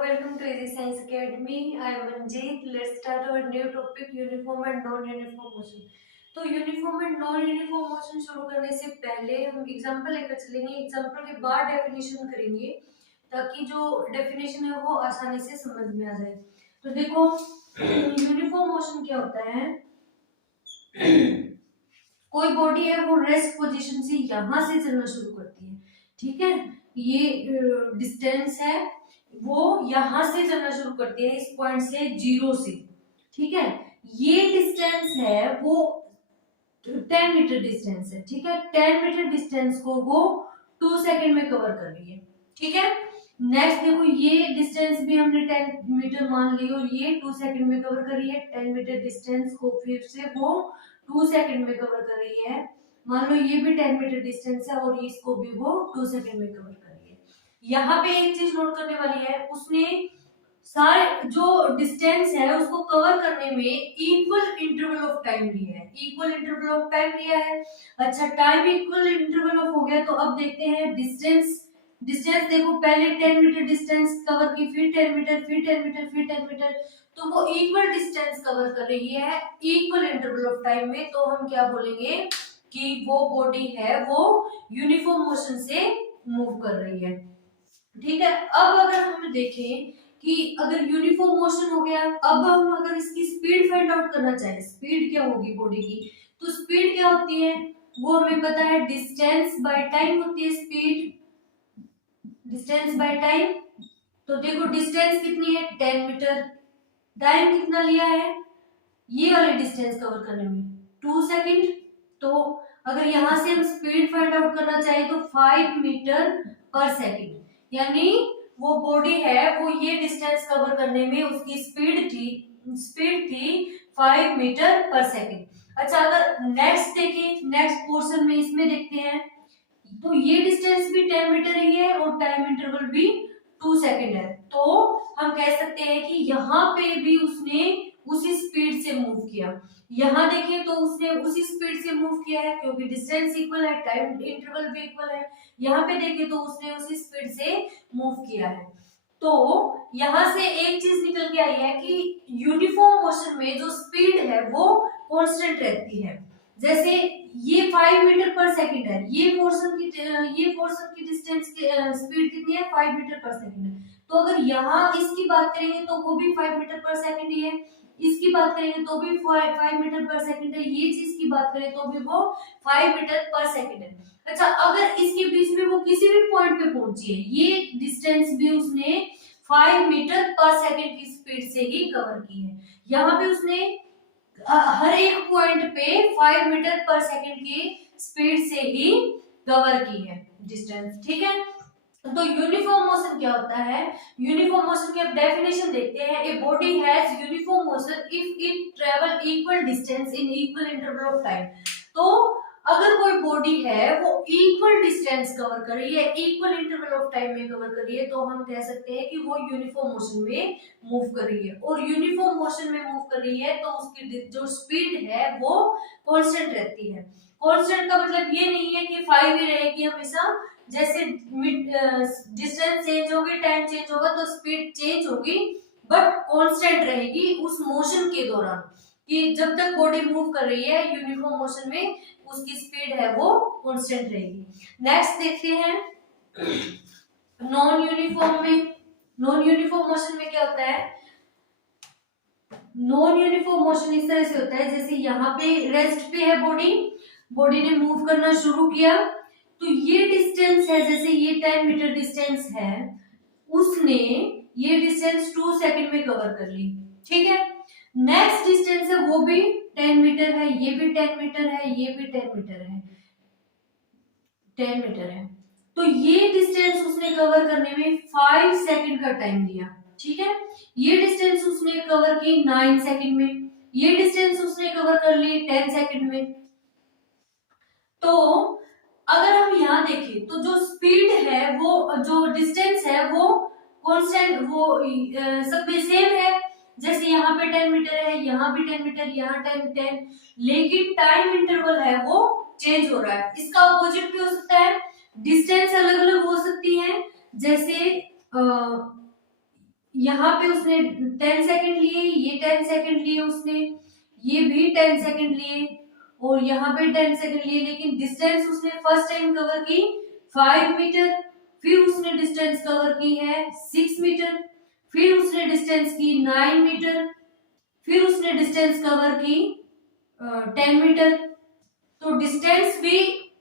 welcome to Easy Science Academy. I am Manjeet. Let's start our new topic, uniform and non-uniform motion. तो uniform and non uniform motion शुरू करने से पहले हम example लेकर चलेंगे। एग्जांपल के बाद डेफिनेशन करेंगे ताकि जो डेफिनेशन है वो आसानी से समझ में आ जाए। तो देखो यूनिफॉर्म मोशन क्या होता है। कोई बॉडी है वो रेस्ट पोजीशन से यहाँ से चलना शुरू करती है, ठीक है। ये डिस्टेंस है वो यहाँ से चलना शुरू करती है, इस पॉइंट से 0 से, ठीक है। ये डिस्टेंस है वो 10 मीटर डिस्टेंस है, ठीक है। 10 मीटर डिस्टेंस को वो 2 सेकंड में कवर कर रही है, ठीक है। नेक्स्ट देखो ये डिस्टेंस भी हमने 10 मीटर मान ली और ये 2 सेकंड में कवर कर रही है। 10 मीटर डिस्टेंस को फिर से वो 2 सेकंड में कवर कर रही है। मान लो ये भी 10 मीटर डिस्टेंस है और इसको भी वो 2 सेकंड में कवर कर रही है। यहाँ पे एक चीज नोट करने वाली है, उसने सारे जो डिस्टेंस है उसको कवर करने में इक्वल इंटरवल ऑफ टाइम लिया है। इक्वल इंटरवल ऑफ टाइम लिया है। अच्छा, टाइम इक्वल इंटरवल ऑफ हो गया तो अब देखते हैं डिस्टेंस। डिस्टेंस देखो पहले 10 मीटर डिस्टेंस कवर की, फिर 10 मीटर, फिर 10 मीटर, फिर 10 मीटर, तो वो इक्वल डिस्टेंस कवर कर रही है इक्वल इंटरवल ऑफ टाइम में। तो हम क्या बोलेंगे कि वो बॉडी है वो यूनिफॉर्म मोशन से मूव कर रही है, ठीक है। अब अगर हम देखें कि अगर यूनिफॉर्म मोशन हो गया, अब हम अगर इसकी स्पीड फाइंड आउट करना चाहें, स्पीड क्या होगी बॉडी की, तो स्पीड क्या होती है वो हमें पता है, डिस्टेंस बाय टाइम होती है स्पीड, डिस्टेंस बाय टाइम। तो देखो डिस्टेंस कितनी है 10 मीटर, टाइम कितना लिया है ये वाले डिस्टेंस कवर करने में 2 सेकंड। तो अगर यहां से हम स्पीड फाइंड आउट करना चाहे तो 5 मीटर पर सेकंड, यानी वो बॉडी है वो ये डिस्टेंस कवर करने में उसकी स्पीड थी 5 मीटर पर सेकंड। अच्छा, अगर नेक्स्ट देखें, नेक्स्ट पोर्शन में इसमें देखते हैं तो ये डिस्टेंस भी 10 मीटर ही है और टाइम इंटरवल भी 2 सेकंड है। तो हम कह सकते हैं कि यहाँ पे भी उसने उसी स्पीड से मूव किया। यहाँ देखें तो उसने उसी स्पीड से मूव किया है क्योंकि डिस्टेंस इक्वल है, टाइम इंटरवल भी इक्वल है। यहाँ पे देखें तो उसने उसी स्पीड से मूव किया है। तो यहाँ से एक चीज निकल के आई है कि यूनिफॉर्म मोशन में जो स्पीड है वो कांस्टेंट रहती है। जैसे ये 5 मीटर पर सेकंड है, ये पोर्शन की डिस्टेंस स्पीड कितनी है 5 मीटर पर सेकंड है। तो अगर यहाँ इसकी बात करेंगे तो वो भी 5 मीटर पर सेकंड ही है, इसकी बात करेंगे तो भी 5 मीटर पर सेकंड है, ये चीज की बात करें तो भी वो 5 मीटर पर सेकंड है। अच्छा, अगर इसके बीच में वो किसी भी पॉइंट पे पहुंची है, ये डिस्टेंस भी उसने 5 मीटर पर सेकंड की स्पीड से ही कवर की है। यहाँ पे उसने हर एक पॉइंट पे 5 मीटर पर सेकंड की स्पीड से ही कवर की है डिस्टेंस, ठीक है। तो यूनिफॉर्म मोशन क्या होता है, यूनिफॉर्म मोशन की अब डेफिनेशन देखते हैं। A body has uniform motion if it travel equal distance in equal interval of time. तो अगर कोई बॉडी है वो इक्वल डिस्टेंस कवर कर रही है, इक्वल इंटरवल ऑफ टाइम में कवर कर रही है, तो हम कह सकते हैं कि वो यूनिफॉर्म मोशन में मूव कर रही है। और यूनिफॉर्म मोशन में मूव कर रही है तो उसकी जो स्पीड है वो कांस्टेंट रहती है। कांस्टेंट का मतलब ये नहीं है कि 5 ही रहेगी हमेशा, जैसे डिस्टेंस चेंज होगी, टाइम चेंज होगा तो स्पीड चेंज होगी, बट कांस्टेंट रहेगी उस मोशन के दौरान, कि जब तक बॉडी मूव कर रही है यूनिफॉर्म मोशन में उसकी स्पीड है वो कांस्टेंट रहेगी। नेक्स्ट देखते हैं नॉन यूनिफॉर्म में। नॉन यूनिफॉर्म मोशन में क्या होता है, नॉन यूनिफॉर्म मोशन इस तरह से होता है जैसे यहाँ पे रेस्ट पे है बॉडी ने मूव करना शुरू किया, तो ये डिस्टेंस है जैसे ये 10 मीटर डिस्टेंस है, उसने ये डिस्टेंस 2 सेकंड में कवर कर ली, ठीक है। नेक्स्ट डिस्टेंस है वो भी 10 मीटर है, ये भी 10 मीटर है, ये भी 10 मीटर है, 10 मीटर है। तो ये डिस्टेंस उसने कवर करने में 5 सेकंड का टाइम लिया, ठीक है। ये डिस्टेंस उसने कवर की 9 सेकंड में, ये डिस्टेंस उसने कवर कर ली 10 सेकंड में। तो अगर हम यहाँ देखें तो जो स्पीड है वो, जो डिस्टेंस है वो कांस्टेंट, वो सब में सेम है। जैसे यहाँ पे 10 मीटर है, यहाँ भी 10 मीटर, यहाँ 10, लेकिन टाइम इंटरवल है वो चेंज हो रहा है। इसका अपोजिट भी हो सकता है, डिस्टेंस अलग अलग हो सकती है। जैसे यहाँ पे उसने 10 सेकंड लिए, ये 10 सेकंड लिए उसने, ये भी 10 सेकंड लिए और यहाँ पे 10 सेकंड लिए, लेकिन डिस्टेंस उसने फर्स्ट टाइम कवर की 5 मीटर, फिर उसने डिस्टेंस कवर की है 6 मीटर, फिर उसने डिस्टेंस की 9 मीटर, फिर उसने डिस्टेंस कवर की 10 मीटर। तो डिस्टेंस भी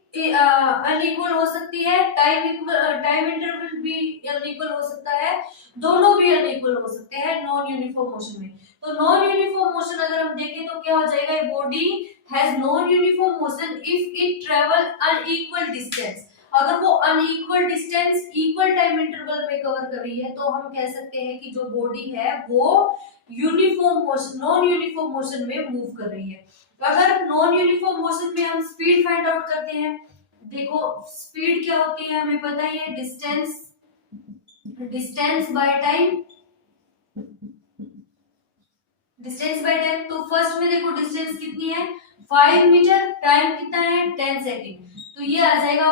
अनइक्वल हो सकती है, टाइम इंटरवल भी अनइक्वल हो सकता है, दोनों भी अनइक्वल हो सकते हैं नॉन यूनिफॉर्म मोशन में। तो नॉन यूनिफॉर्म मोशन अगर हम देखें तो क्या हो जाएगा, body has non uniform motion if it travel unequal distance. अगर वो unequal distance equal time interval में कवर कर रही है तो हम कह सकते हैं कि जो बॉडी है वो uniform motion, non uniform motion में मूव कर रही है। अगर नॉन यूनिफॉर्म मोशन में हम स्पीड फाइंड आउट करते हैं, देखो स्पीड क्या होती है हमें पता ही है, distance by time, distance by time. तो फर्स्ट में देखो डिस्टेंस कितनी है 5 मीटर, टाइम कितना है 10 सेकेंड, तो ये आ जाएगा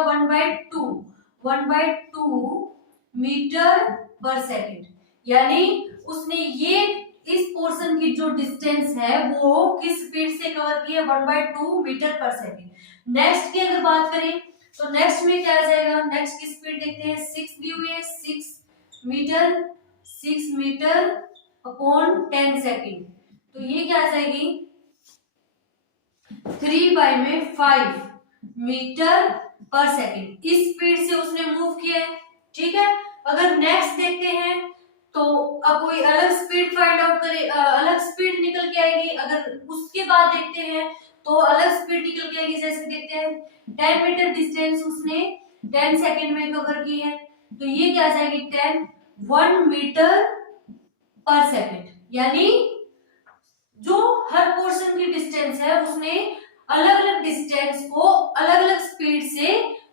1/2 मीटर पर सेकेंड। यानी उसने ये इस पोर्शन की जो डिस्टेंस है वो किस स्पीड से कवर की है 1/2 मीटर पर सेकेंड। नेक्स्ट की अगर बात करें तो नेक्स्ट में क्या आ जाएगा, नेक्स्ट की स्पीड देखते हैं, 6 दी हुई है, 6 मीटर अपॉन 10 सेकेंड, तो ये क्या आ जाएगी 3/5 मीटर पर सेकेंड। इस स्पीड से उसने मूव किया है, ठीक है। अगर नेक्स्ट देखते हैं तो अब कोई अलग स्पीड फाइंड आउट करे, अलग स्पीड निकल के आएगी। अगर उसके बाद देखते हैं तो अलग स्पीड निकल के आएगी, जैसे देखते हैं 10 मीटर डिस्टेंस उसने 10 सेकेंड में कवर की है, तो ये क्या आ जाएगी 1 मीटर पर सेकेंड। यानी जो हर पोर्शन की डिस्टेंस है उसने अलग अलग डिस्टेंस को अलग अलग स्पीड से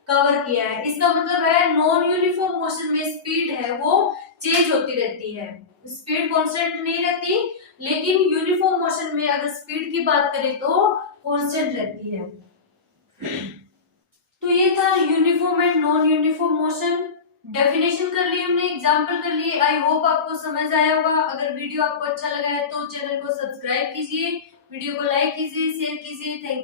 कवर किया है। इसका मतलब है नॉन यूनिफॉर्म मोशन में स्पीड है वो चेंज होती रहती है, स्पीड कांस्टेंट नहीं रहती, लेकिन यूनिफॉर्म मोशन में अगर स्पीड की बात करें तो कांस्टेंट रहती है। तो ये था uniform and non uniform motion. Definition कर ली हमने, एग्जाम्पल कर लिए। आई होप आपको समझ आया होगा। अगर वीडियो आपको अच्छा लगा है तो चैनल को सब्सक्राइब कीजिए, वीडियो को लाइक कीजिए, शेयर कीजिए। Thank you.